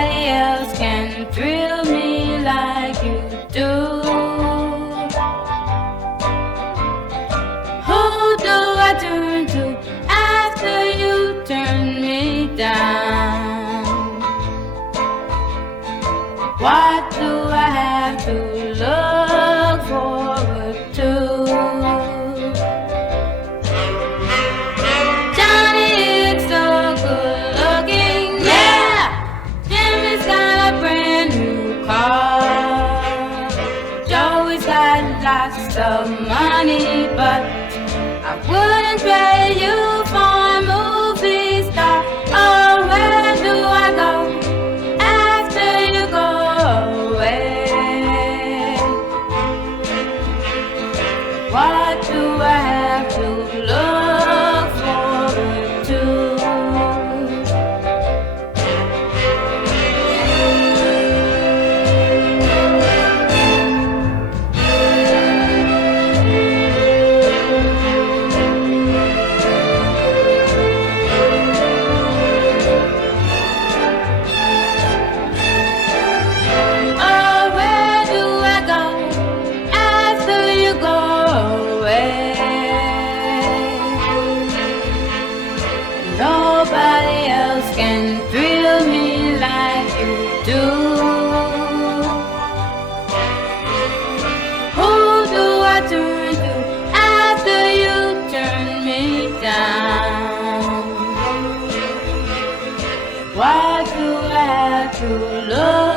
Nobody else can thrill me like you do. Who do I turn to after you turn me down? What do I have to look forward to? Johnny is so good looking, yeah. Jimmy's got a brand new car. Joey's got lots of money, but I wouldn't trade you for a movie star. Oh, where do I go after you go away? What do I have to look forward to? Oh, where do I go after you go away? Nobody else can thrill me like you do. Who do I turn to after you turn me down? Why do I have to look